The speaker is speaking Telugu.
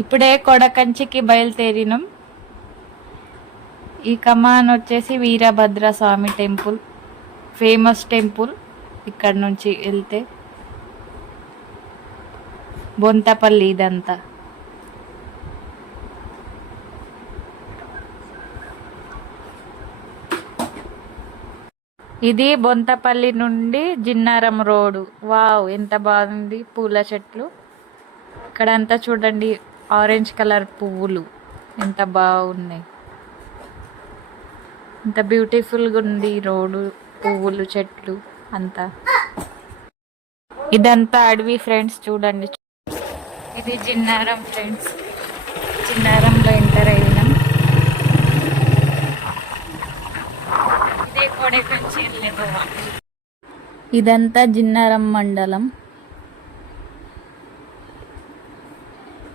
ఇప్పుడే కొడకంచికి బయలుదేరినాం. ఈ కమాన్ వచ్చేసి వీరభద్ర స్వామి టెంపుల్, ఫేమస్ టెంపుల్. ఇక్కడ నుంచి వెళ్తే బొంతపల్లి ఇదంతా. ఇది బొంతపల్లి నుండి జిన్నారం రోడ్. వావ్, ఎంత బాగుంది. పూల చెట్లు ఇక్కడ అంతా చూడండి. ఆరెంజ్ కలర్ పువ్వులు ఎంత బాగున్నాయి. ఎంత బ్యూటిఫుల్గా ఉంది రోడ్డు, పువ్వులు, చెట్లు అంతా. ఇదంతా అడవి ఫ్రెండ్స్, చూడండి. ఇది జిన్నారం ఫ్రెండ్స్. జిన్నారంలో ఎంటర్ అయినాం. ఇదే కొడకంచి వెళ్ళే. ఇదంతా జిన్నారం మండలం.